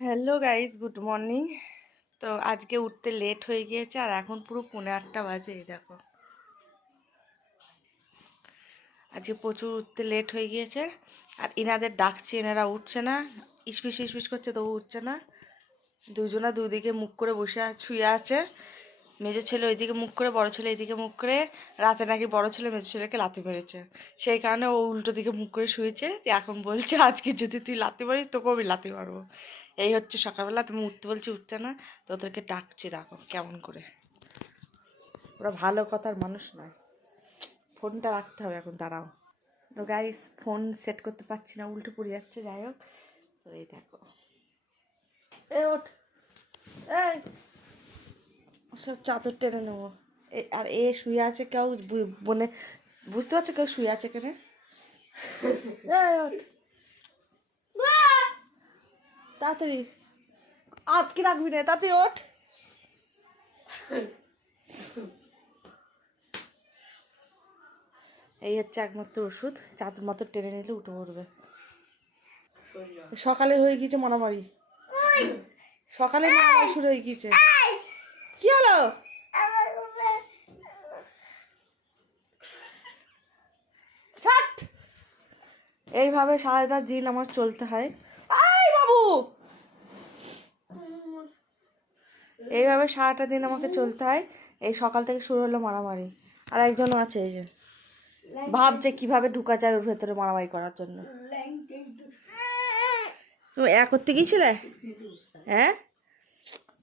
Hello guys, good morning. তো আজকে উঠতে লেট হয়ে গিয়েছে আর এখন পুরো 8:30 বাজে। এই দেখো, আজকে প্রচুর উঠতে লেট হয়ে গিয়েছে আর ইনাদের ডাকছি, এনারা উঠছে না, ইসপিস ইসপিস করছে তবু উঠছে না। দুজনা দুদিকে মুখ করে বসে শুয়ে আছে। মেজো ছেলে ওইদিকে মুখ করে, বড় ছেলে এইদিকে মুখ করে। রাতে নাকি বড় ছেলে মেজো ছেলেকে লাথি মেরেছে, সেই কারণে ও উল্টো দিকে মুখ করে শুয়েছে। এখন বলছে আজকে যদি তুই লাথি মারিস তোকেও আমি লাথি মারবো। এই হচ্ছে সকালবেলা, তুমি উঠতে বলছি উঠতে না, তো ওদেরকে ডাকছি, দেখো কেমন করে। ওরা ভালো কথার মানুষ নয়। ফোনটা রাখতে হবে এখন, দাঁড়াও। তো গাইস, ফোন সেট করতে পারছি না, উল্টো পড়ে যাচ্ছে। যাই হোক, তো এই দেখো, এই ওঠ, এই সব চাদর টেনে নেবো। আর এ শুয়ে আছে, কেউ বনে বুঝতে পারছো কেউ শুয়ে আছে এখানে। তাড়াতাড়ি আটকে রাখবি না, তাড়াতাড়ি ওঠ। এই হচ্ছে একমাত্র ওষুধ, চাদর মাত্র টেনে নিলে উঠে পড়বে। সকালে হয়ে গিয়েছে মারামারি, সকালে মারামারি শুরু হয়ে গিয়েছে। কি হলো? ছাট, এইভাবে সারাটা দিন আমার চলতে হয়। আই বাবু, এইভাবে সারাটা দিন আমাকে চলতে হয়। এই সকাল থেকে শুরু হলো মারামারি। আর একজনও আছে, এই যে ভাবছে কিভাবে ঢুকা যায় ওর ভেতরে মারামারি করার জন্য। তুমি এক করতে গিয়েছিলে? হ্যাঁ,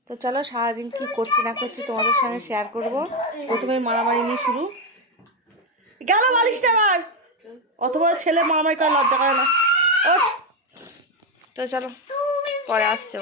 তো চলো সারাদিন কি করছি না করছি তোমাদের সঙ্গে শেয়ার করবো। প্রথমে মারামারি নিয়ে শুরু। গেল বালিশটা আবার, অত বড় ছেলে মারামারি করে লজ্জা করে না। ওঠ, তো চলো পরে আসছে।